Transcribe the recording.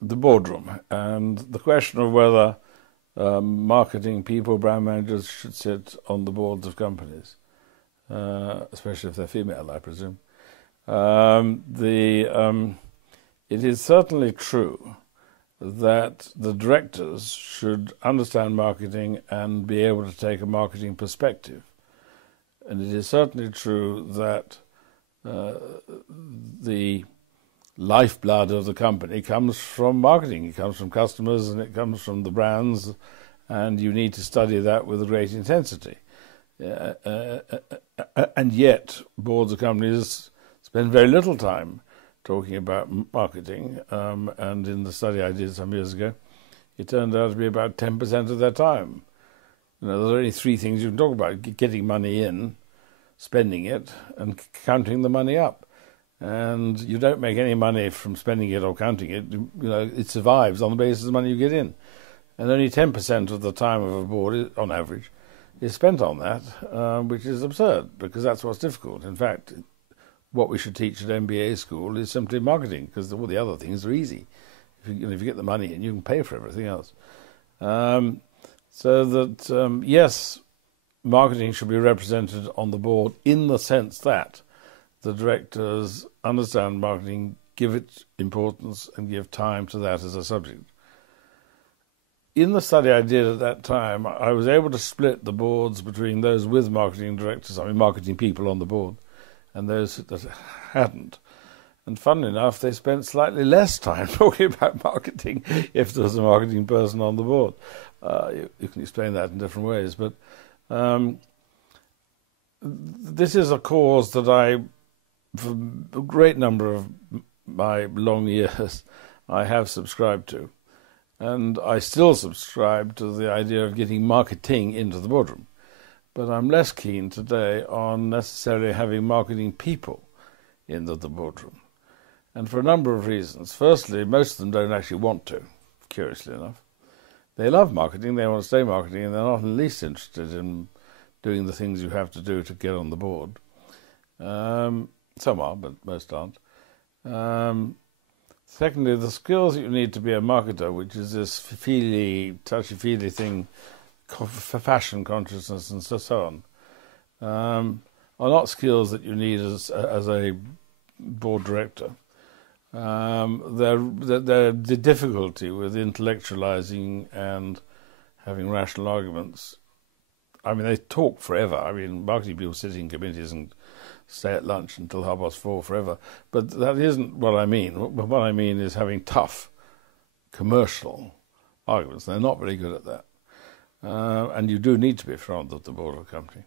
the boardroom and the question of whether marketing people, brand managers should sit on the boards of companies, especially if they're female, I presume. It is certainly true that the directors should understand marketing and be able to take a marketing perspective. And it is certainly true that the lifeblood of the company comes from marketing. It comes from customers and it comes from the brands, and you need to study that with great intensity. And yet, boards of companies spend very little time talking about marketing, and in the study I did some years ago, it turned out to be about 10% of their time. You know, there's only three things you can talk about: getting money in, spending it, and counting the money up. And you don't make any money from spending it or counting it. You know, it survives on the basis of the money you get in. And only 10% of the time of a board, on average, is spent on that, which is absurd, because that's what's difficult. In fact, what we should teach at MBA school is simply marketing, because all the other things are easy. If you get the money in, you can pay for everything else. So that, yes, marketing should be represented on the board in the sense that the directors understand marketing, give it importance, and give time to that as a subject. In the study I did at that time, I was able to split the boards between those with marketing directors, marketing people on the board, and those that hadn't. And funnily enough, they spent slightly less time talking about marketing if there was a marketing person on the board. You can explain that in different ways, but this is a cause that for a great number of my long years, I have subscribed to. And I still subscribe to the idea of getting marketing into the boardroom. But I'm less keen today on necessarily having marketing people into the boardroom. And for a number of reasons. Firstly, most of them don't actually want to, curiously enough. They love marketing, they want to stay marketing, and they're not in the least interested in doing the things you have to do to get on the board. Some are, but most aren't. Secondly, the skills that you need to be a marketer, which is this touchy-feely thing, fashion consciousness and so on, are not skills that you need as a board director. The difficulty with intellectualizing and having rational arguments. I mean, they talk forever. I mean, marketing people sit in committees and stay at lunch until 4:30 forever. But that isn't what I mean. What I mean is having tough commercial arguments. They're not very good at that. And you do need to be in front of the board of a company.